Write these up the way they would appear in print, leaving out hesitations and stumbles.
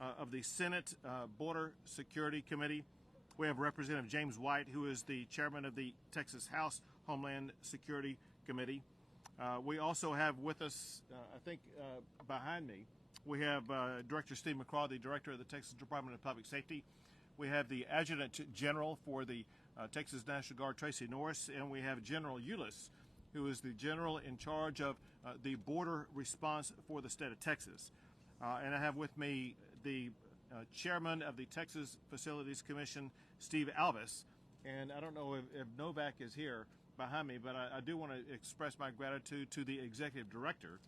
of the Senate Border Security Committee. We have Representative James White, who is the chairman of the Texas House Homeland Security Committee. We also have with us, I think behind me, we have Director Steve McCraw, the director of the Texas Department of Public Safety. We have the Adjutant General for the Texas National Guard, Tracy Norris, and we have General Ulis, who is the general in charge of the border response for the state of Texas. And I have with me the chairman of the Texas Facilities Commission, Steve Alvis. And I don't know if Novak is here behind me, but I do want to express my gratitude to the executive director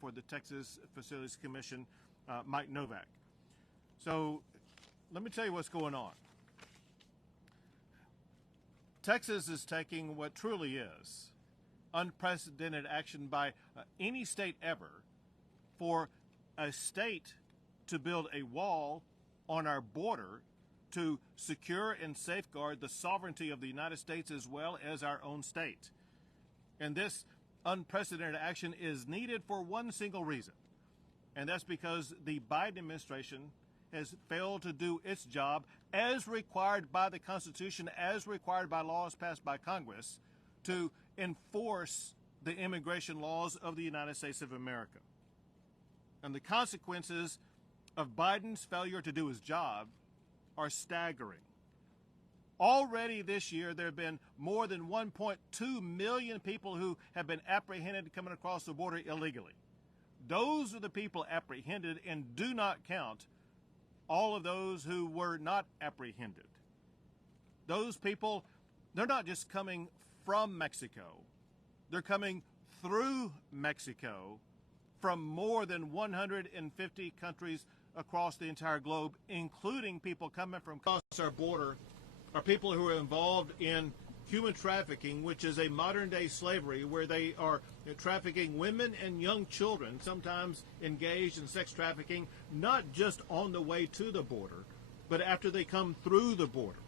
for the Texas Facilities Commission, Mike Novak. So let me tell you what's going on. Texas is taking what truly is unprecedented action by any state ever for a state to build a wall on our border to secure and safeguard the sovereignty of the United States as well as our own state. And this unprecedented action is needed for one single reason, and that's because the Biden administration has failed to do its job as required by the Constitution, as required by laws passed by Congress, to enforce the immigration laws of the United States of America. And the consequences of Biden's failure to do his job are staggering. Already this year, there have been more than 1.2 million people who have been apprehended coming across the border illegally. Those are the people apprehended, and do not count all of those who were not apprehended. Those people, they're not just coming from Mexico. They're coming through Mexico from more than 150 countries across the entire globe, including people coming from across our border, are people who are involved in human trafficking, which is a modern-day slavery where they are trafficking women and young children, sometimes engaged in sex trafficking, not just on the way to the border, but after they come through the border.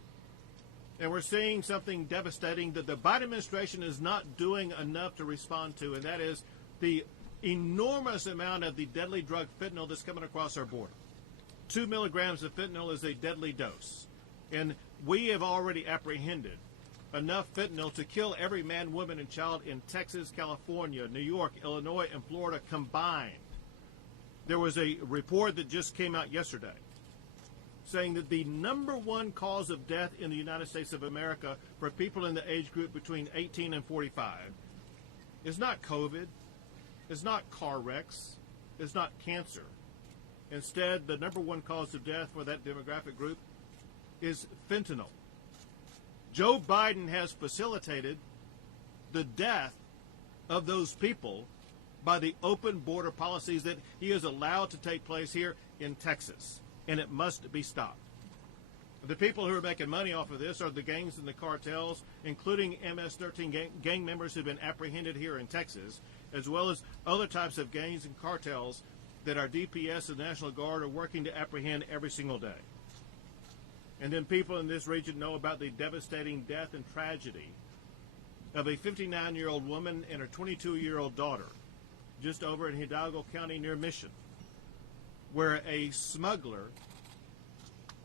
And we're seeing something devastating that the Biden administration is not doing enough to respond to, and that is the enormous amount of the deadly drug fentanyl that's coming across our border. 2 milligrams of fentanyl is a deadly dose. And we have already apprehended enough fentanyl to kill every man, woman, and child in Texas, California, New York, Illinois, and Florida combined. There was a report that just came out yesterday saying that the #1 cause of death in the United States of America for people in the age group between 18 and 45 is not COVID, it's not car wrecks, it's not cancer. Instead, the #1 cause of death for that demographic group is fentanyl. Joe Biden has facilitated the death of those people by the open border policies that he has allowed to take place here in Texas, and it must be stopped. The people who are making money off of this are the gangs and the cartels, including MS-13 gang members who have been apprehended here in Texas, as well as other types of gangs and cartels that our DPS and National Guard are working to apprehend every single day. And then people in this region know about the devastating death and tragedy of a 59-year-old woman and her 22-year-old daughter just over in Hidalgo County near Mission, where a smuggler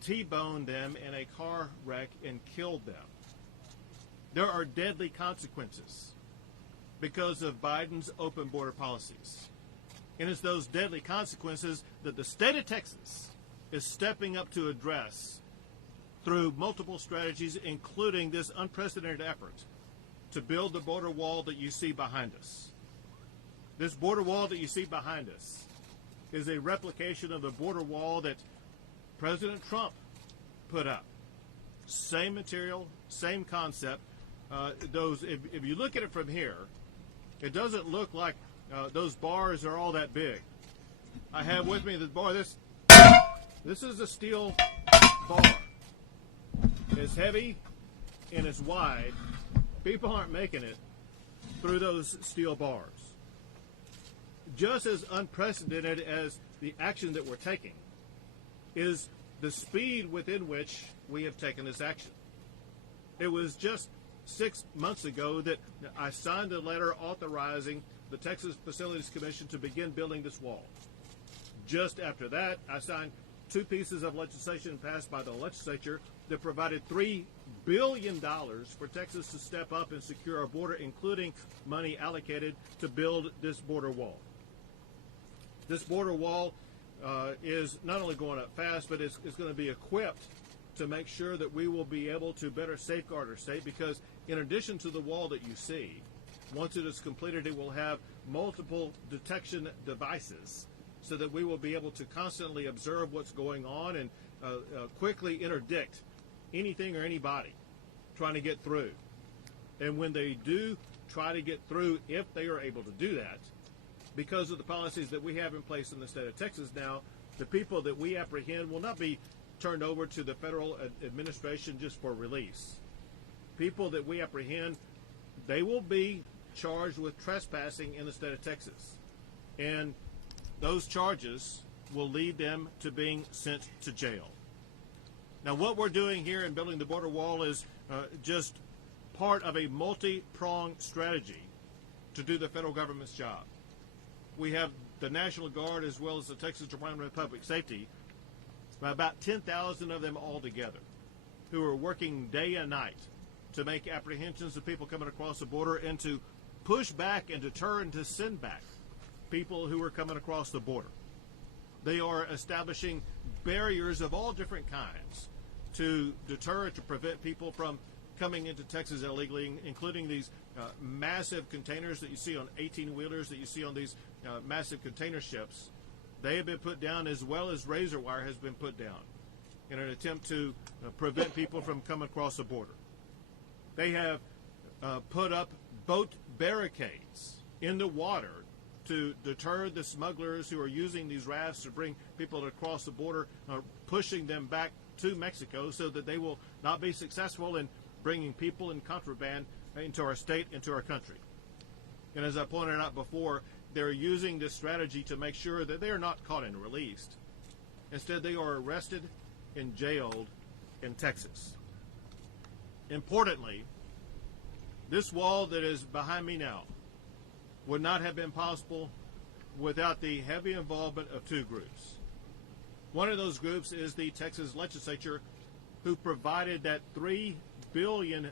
T-boned them in a car wreck and killed them. There are deadly consequences because of Biden's open border policies. And it's those deadly consequences that the state of Texas is stepping up to address through multiple strategies, including this unprecedented effort to build the border wall that you see behind us. This border wall that you see behind us is a replication of the border wall that President Trump put up. Same material, same concept. If you look at it from here, it doesn't look like those bars are all that big. I have with me this bar. This is a steel bar. It's heavy and it's wide. People aren't making it through those steel bars. Just as unprecedented as the action that we're taking is the speed within which we have taken this action. It was just 6 months ago that I signed a letter authorizing the Texas Facilities Commission to begin building this wall. Just after that, I signed two pieces of legislation passed by the legislature that provided $3 billion for Texas to step up and secure our border, including money allocated to build this border wall. This border wall is not only going up fast, but it's going to be equipped to make sure that we will be able to better safeguard our state, because in addition to the wall that you see, once it is completed, it will have multiple detection devices so that we will be able to constantly observe what's going on and quickly interdict anything or anybody trying to get through. And when they do try to get through, if they are able to do that, because of the policies that we have in place in the state of Texas now, the people that we apprehend will not be turned over to the federal administration just for release. People that we apprehend, they will be charged with trespassing in the state of Texas. And those charges will lead them to being sent to jail. Now, what we're doing here in building the border wall is just part of a multi-pronged strategy to do the federal government's job. We have the National Guard as well as the Texas Department of Public Safety, about 10,000 of them all together, who are working day and night to make apprehensions of people coming across the border and to push back and deter and to send back people who are coming across the border. They are establishing barriers of all different kinds to deter, to prevent people from coming into Texas illegally, including these massive containers that you see on 18-wheelers, that you see on these massive container ships. They have been put down, as well as razor wire has been put down in an attempt to prevent people from coming across the border. They have put up boat barricades in the water to deter the smugglers who are using these rafts to bring people across the border, pushing them back to Mexico so that they will not be successful in bringing people in contraband into our state, into our country. And as I pointed out before, they're using this strategy to make sure that they are not caught and released. Instead, they are arrested and jailed in Texas. Importantly, this wall that is behind me now would not have been possible without the heavy involvement of two groups. One of those groups is the Texas legislature, who provided that $3 billion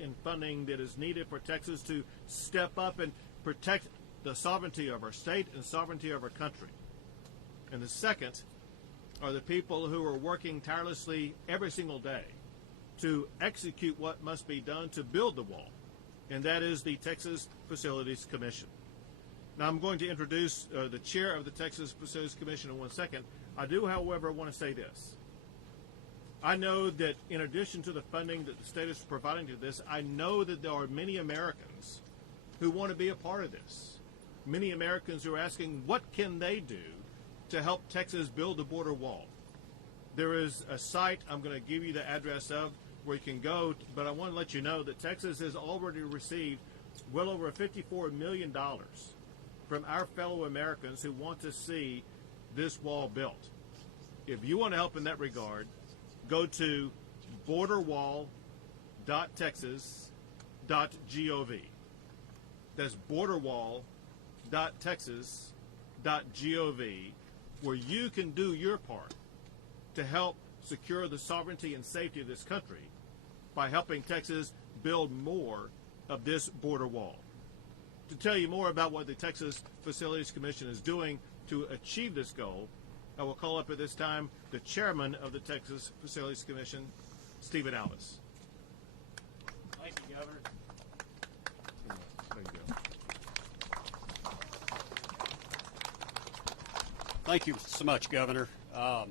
in funding that is needed for Texas to step up and protect the sovereignty of our state and sovereignty of our country. And the second are the people who are working tirelessly every single day to execute what must be done to build the wall, and that is the Texas Facilities Commission. Now, I'm going to introduce the chair of the Texas Facilities Commission in 1 second. I do, however, want to say this. I know that in addition to the funding that the state is providing to this, I know that there are many Americans who want to be a part of this. Many Americans who are asking, what can they do to help Texas build the border wall? There is a site I'm going to give you the address of where you can go, but I want to let you know that Texas has already received well over $54 million from our fellow Americans who want to see this wall built. If you want to help in that regard, go to borderwall.texas.gov. That's borderwall.texas.gov, where you can do your part to help secure the sovereignty and safety of this country by helping Texas build more of this border wall. To tell you more about what the Texas Facilities Commission is doing to achieve this goal, I will call up at this time the chairman of the Texas Facilities Commission, Stephen Alice. Thank you, Governor. There you go. Thank you so much, Governor. I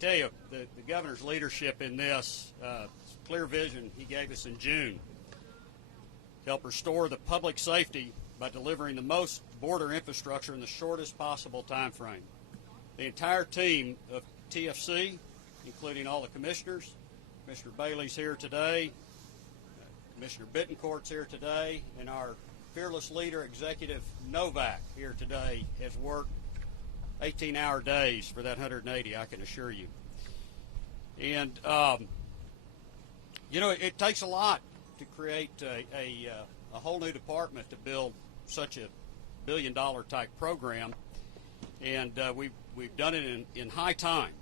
tell you, the governor's leadership in this clear vision he gave us in June to help restore the public safety by delivering the most border infrastructure in the shortest possible time frame. The entire team of TFC, including all the commissioners, Commissioner Bailey's here today, Commissioner Bittencourt's here today, and our fearless leader, Executive Novak, here today, has worked 18-hour days for that 180, I can assure you. And, you know, it takes a lot to create a whole new department to build such a billion-dollar type program, and we've done it in high time.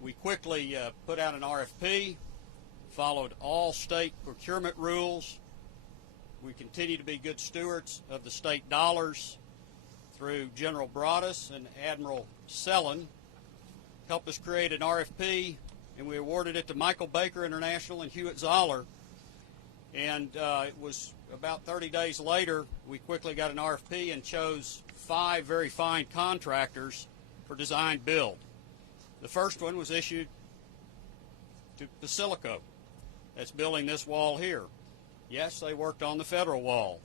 We quickly put out an RFP, followed all state procurement rules. We continue to be good stewards of the state dollars through General Broadus and Admiral Sellon. Helped us create an RFP, and we awarded it to Michael Baker International and Hewitt Zoller. And it was about 30 days later, we quickly got an RFP and chose 5 very fine contractors for design build. The first one was issued to Basilico, that's building this wall here. Yes, they worked on the federal wall.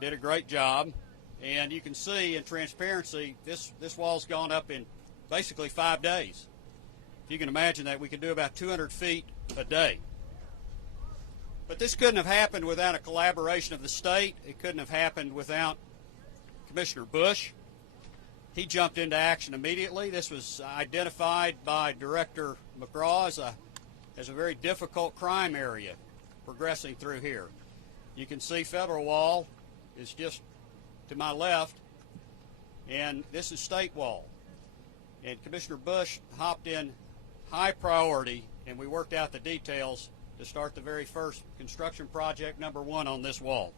Did a great job. And you can see in transparency, this wall's gone up in basically 5 days. If you can imagine that, we can do about 200 feet a day. But this couldn't have happened without a collaboration of the state. It couldn't have happened without Commissioner Bush. He jumped into action immediately. This was identified by Director McGraw as a very difficult crime area progressing through here. You can see Federal Wall is just to my left, and this is State Wall. And Commissioner Bush hopped in high priority, and we worked out the details to start the very first construction project, number 1, on this wall.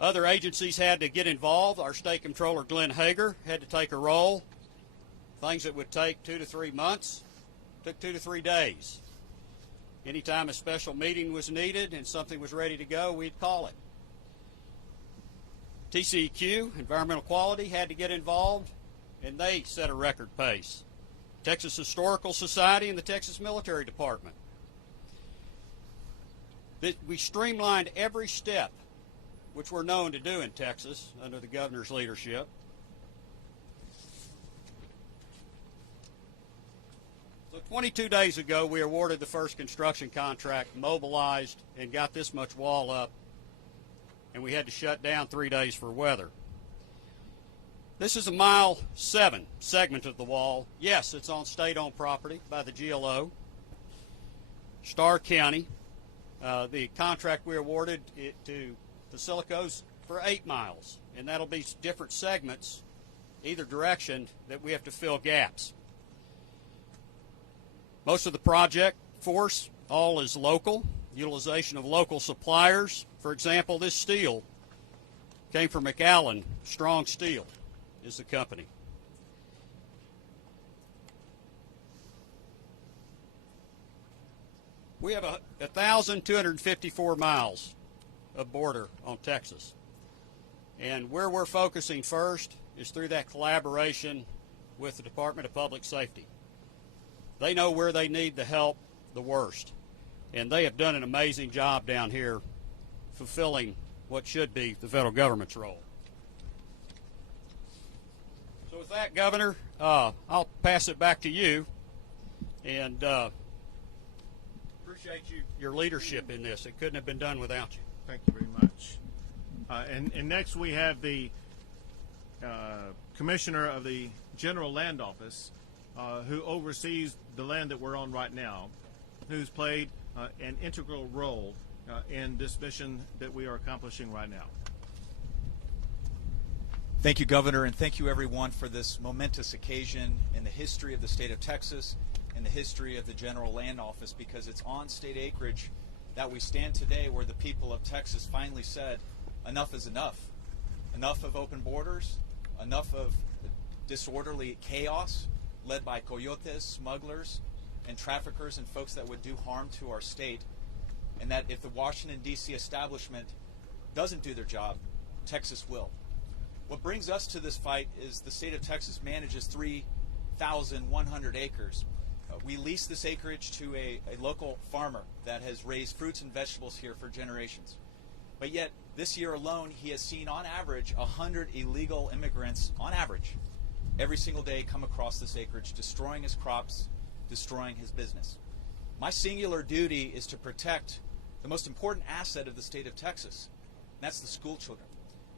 Other agencies had to get involved. Our State Comptroller, Glenn Hager, had to take a role. Things that would take 2 to 3 months took 2 to 3 days. Anytime a special meeting was needed and something was ready to go, we'd call it. TCEQ, Environmental Quality, had to get involved, and they set a record pace. Texas Historical Society and the Texas Military Department. We streamlined every step, which we're known to do in Texas under the governor's leadership. So 22 days ago, we awarded the first construction contract, mobilized, and got this much wall up, and we had to shut down 3 days for weather. This is a mile 7 segment of the wall. Yes, it's on state-owned property by the GLO, Starr County. The contract we awarded it to Basilico's for 8 miles, and that'll be different segments, either direction, that we have to fill gaps. Most of the project force, all is local, utilization of local suppliers. For example, this steel came from McAllen. Strong Steel is the company. We have 1,254 miles of border on Texas. And where we're focusing first is through that collaboration with the Department of Public Safety. They know where they need the help the worst. And they have done an amazing job down here fulfilling what should be the federal government's role. So with that, Governor, I'll pass it back to you. And appreciate your leadership in this. It couldn't have been done without you. Thank you very much. And next we have the Commissioner of the General Land Office, who oversees the land that we're on right now, who's played an integral role in this mission that we are accomplishing right now. Thank you, Governor, and thank you, everyone, for this momentous occasion in the history of the state of Texas, in the history of the General Land Office, because it's on state acreage that we stand today where the people of Texas finally said, enough is enough. Enough of open borders, enough of disorderly chaos led by coyotes, smugglers, and traffickers and folks that would do harm to our state, and that if the Washington, D.C. establishment doesn't do their job, Texas will. What brings us to this fight is the state of Texas manages 3,100 acres. We lease this acreage to a local farmer that has raised fruits and vegetables here for generations. But yet, this year alone, he has seen on average 100 illegal immigrants, on average, every single day come across this acreage, destroying his crops, destroying his business. My singular duty is to protect the most important asset of the state of Texas, and that's the school children.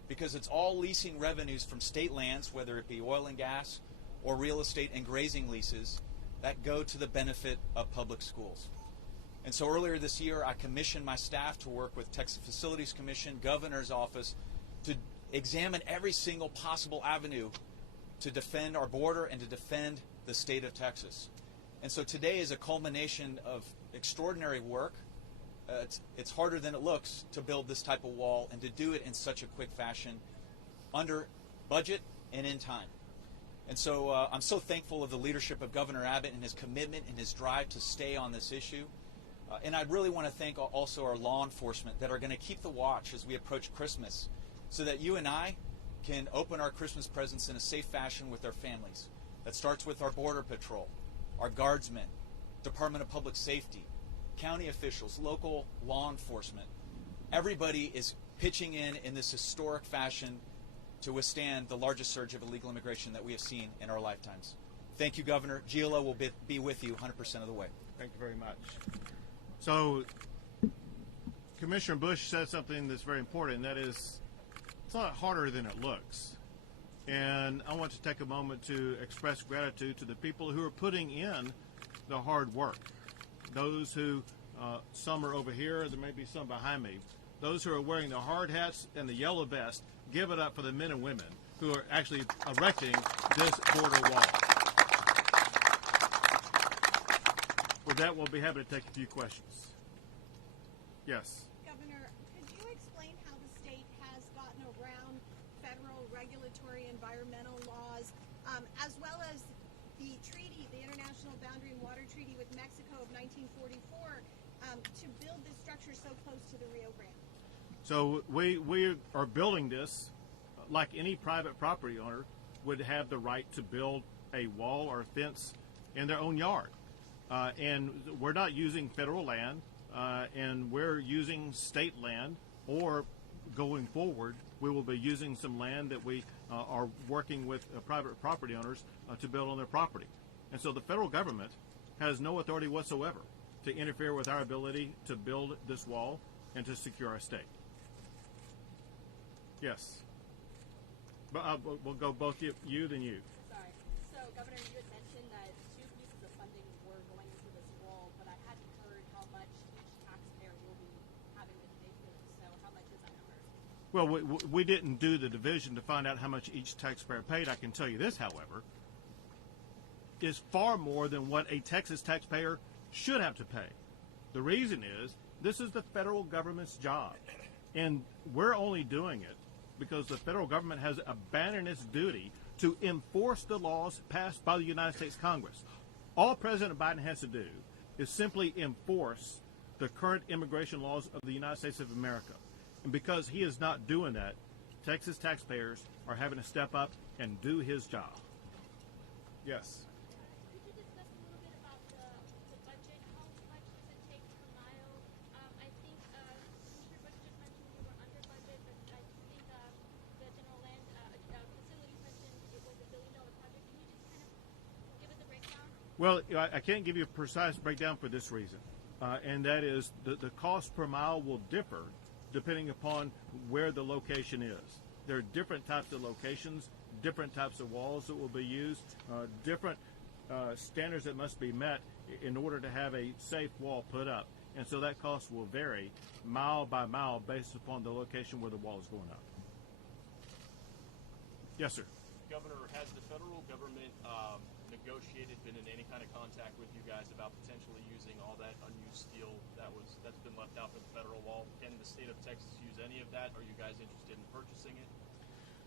Because it's all leasing revenues from state lands, whether it be oil and gas or real estate and grazing leases, that go to the benefit of public schools. And so earlier this year, I commissioned my staff to work with Texas Facilities Commission, Governor's Office, to examine every single possible avenue to defend our border and to defend the state of Texas. And so today is a culmination of extraordinary work. It's harder than it looks to build this type of wall and to do it in such a quick fashion under budget and in time. And so I'm so thankful of the leadership of Governor Abbott and his commitment and his drive to stay on this issue. And I really want to thank also our law enforcement that are going to keep the watch as we approach Christmas so that you and I can open our Christmas presents in a safe fashion with our families. That starts with our Border Patrol, our Guardsmen, Department of Public Safety, county officials, local law enforcement. Everybody is pitching in this historic fashion to withstand the largest surge of illegal immigration that we have seen in our lifetimes. Thank you, Governor. GLO will be with you 100% of the way. Thank you very much. So, Commissioner Bush said something that's very important, and that is, it's not harder than it looks. And I want to take a moment to express gratitude to the people who are putting in the hard work. Those who, some are over here, there may be some behind me. Those who are wearing the hard hats and the yellow vest, give it up for the men and women who are actually erecting this border wall. With that, we'll be happy to take a few questions. Yes. Governor, could you explain how the state has gotten around federal regulatory environmental laws, as well as the treaty, the International Boundary and Water Treaty with Mexico of 1944, to build this structure so close to the Rio Grande? So we are building this like any private property owner would have the right to build a wall or a fence in their own yard. And we're not using federal land, and we're using state land, or going forward, we will be using some land that we are working with private property owners to build on their property. And so the federal government has no authority whatsoever to interfere with our ability to build this wall and to secure our state. Yes. But we'll go both you then you. Sorry. So, Governor, you had mentioned that 2 pieces of funding were going into this wall, but I hadn't heard how much each taxpayer will be having to pay for this. So, how much is that number? Well, we didn't do the division to find out how much each taxpayer paid. I can tell you this, however, is far more than what a Texas taxpayer should have to pay. The reason is this is the federal government's job, and we're only doing it because the federal government has abandoned its duty to enforce the laws passed by the United States Congress. All President Biden has to do is simply enforce the current immigration laws of the United States of America. And because he is not doing that, Texas taxpayers are having to step up and do his job. Yes. Could you discuss a little bit about the budget? How much does it take per mile? I think Commissioner Bush just mentioned we were under budget, but I think the general land facilities mentioned it was $1 billion project. Can you just kind of give us a breakdown? Well, I can't give you a precise breakdown for this reason, and that is the cost per mile will differ depending upon where the location is. There are different types of locations, different types of walls that will be used, different standards that must be met in order to have a safe wall put up. And so that cost will vary mile by mile based upon the location where the wall is going up. Yes, sir. Governor, has the federal government negotiated, been in any kind of contact with you guys about potentially using all that unused steel that's been left out for the federal wall? Can the state of Texas use any of that? Are you guys interested in purchasing it?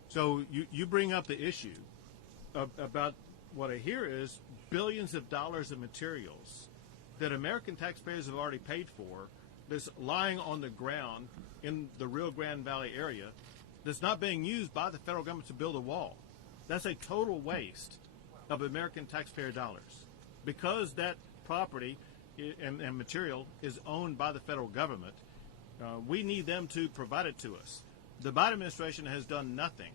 So you bring up the issue about what I hear is billions of dollars of materials that American taxpayers have already paid for that's lying on the ground in the Rio Grande Valley area that's not being used by the federal government to build a wall. That's a total waste of American taxpayer dollars. Because that property and material is owned by the federal government, we need them to provide it to us. The Biden administration has done nothing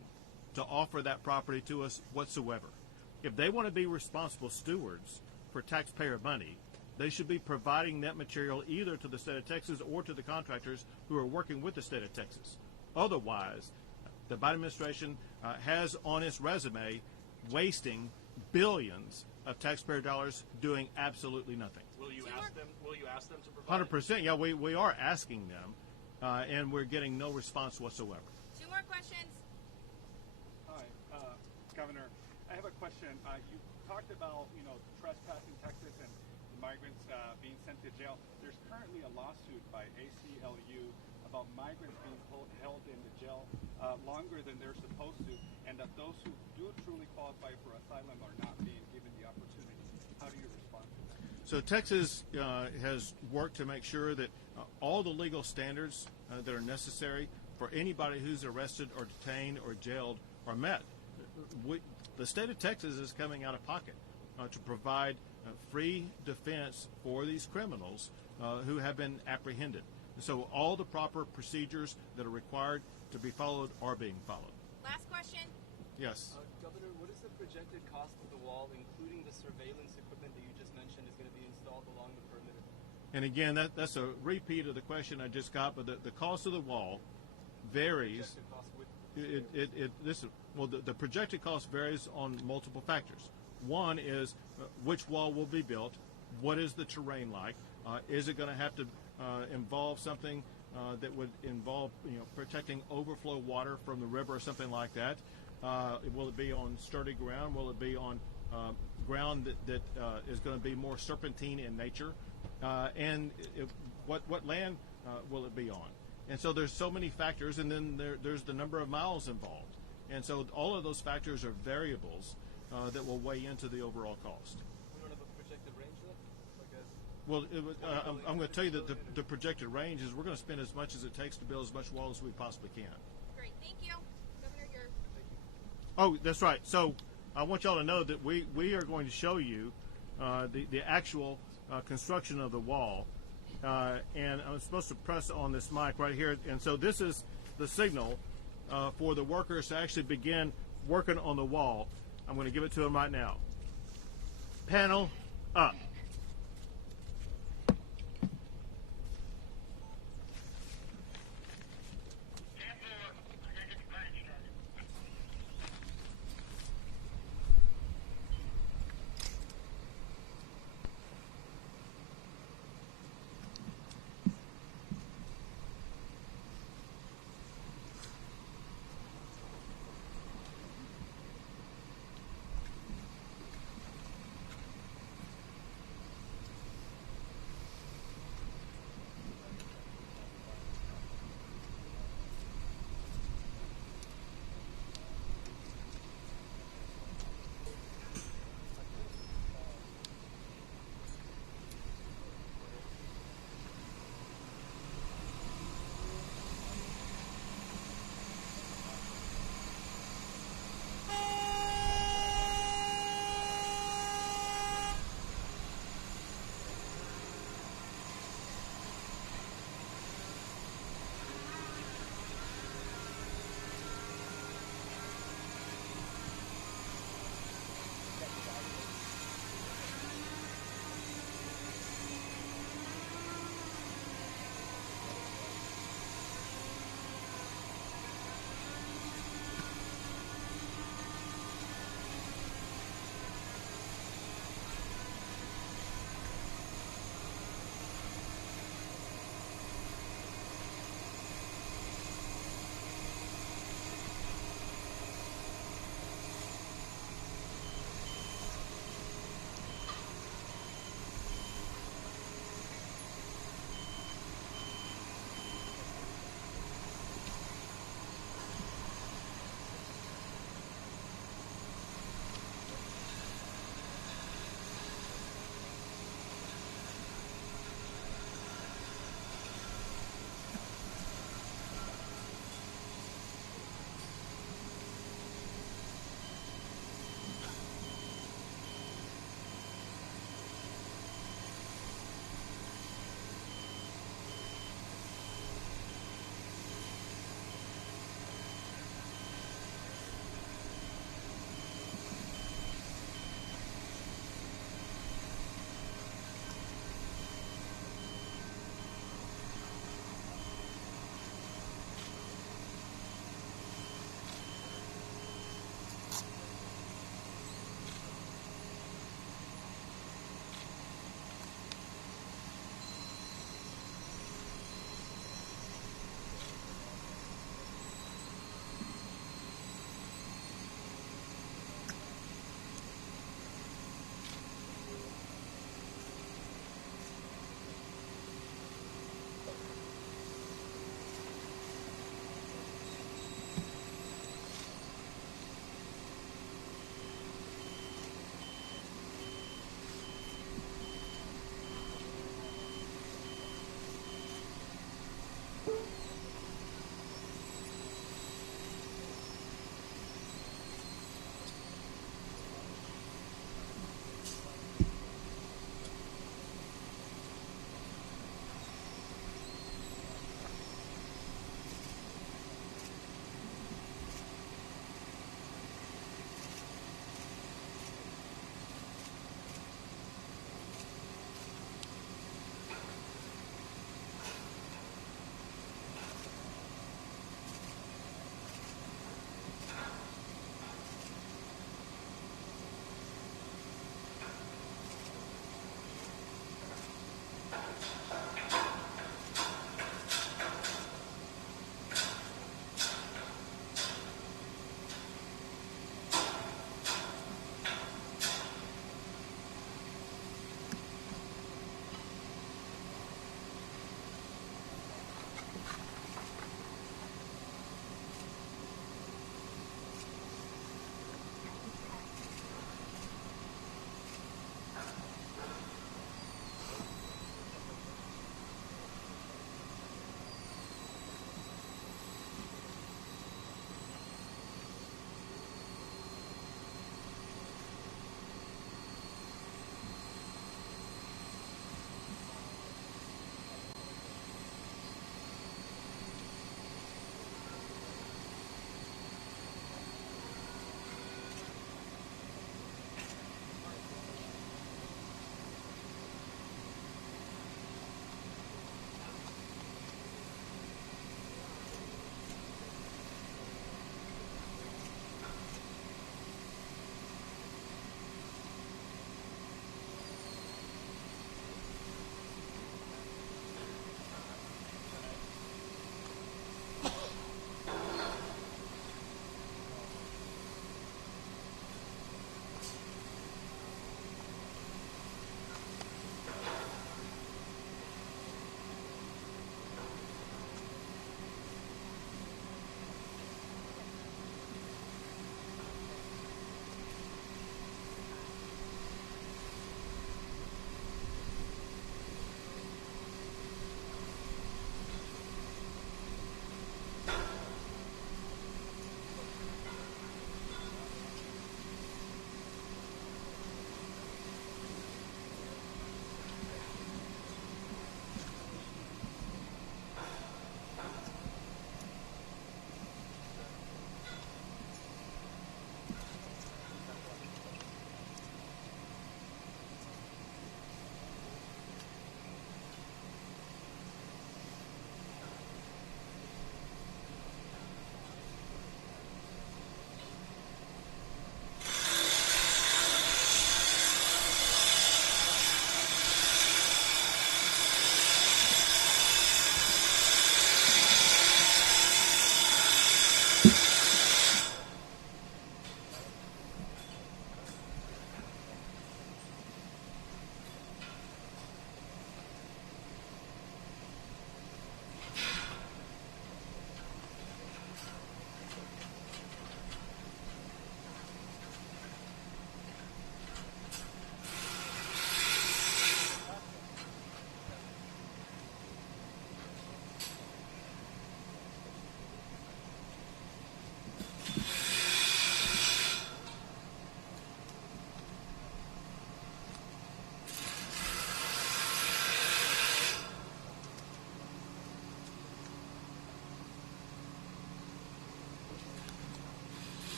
to offer that property to us whatsoever. If they want to be responsible stewards for taxpayer money, they should be providing that material either to the state of Texas or to the contractors who are working with the state of Texas. Otherwise, the Biden administration has on its resume wasting billions of taxpayer dollars doing absolutely nothing. Will you ask them to provide 100%. Yeah, we are asking them, and we're getting no response whatsoever. 2 more questions. Hi, Governor. I question. You talked about, trespassing Texas and the migrants being sent to jail. There's currently a lawsuit by ACLU about migrants being held in the jail longer than they're supposed to, and that those who do truly qualify for asylum are not being given the opportunity. How do you respond to that? So Texas has worked to make sure that all the legal standards that are necessary for anybody who's arrested or detained or jailed are met. The state of Texas is coming out of pocket to provide free defense for these criminals who have been apprehended. So all the proper procedures that are required to be followed are being followed. Last question. Yes. Governor, what is the projected cost of the wall, including the surveillance equipment that you just mentioned is going to be installed along the perimeter? And again, that's a repeat of the question I just got, but the cost of the wall varies. The projected cost varies on multiple factors. One is which wall will be built, what is the terrain like, is it going to have to involve something that would involve protecting overflow water from the river or something like that. Will it be on sturdy ground? Will it be on ground that is going to be more serpentine in nature? And what land will it be on? And so there's so many factors, and then there's the number of miles involved. And so all of those factors are variables that will weigh into the overall cost. We don't have a projected range yet? Well, I'm going to tell you that the projected range is we're going to spend as much as it takes to build as much wall as we possibly can. Great, thank you. Governor, Oh, that's right. So I want y'all to know that we are going to show you the actual construction of the wall. And I'm supposed to press on this mic right here. And so this is the signal for the workers to actually begin working on the wall. I'm going to give it to them right now. Panel up.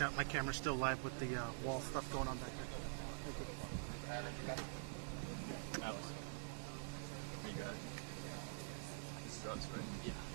watch out, my camera's still live with the wall stuff going on back there. Alice. You got it. This is us, right? Yeah.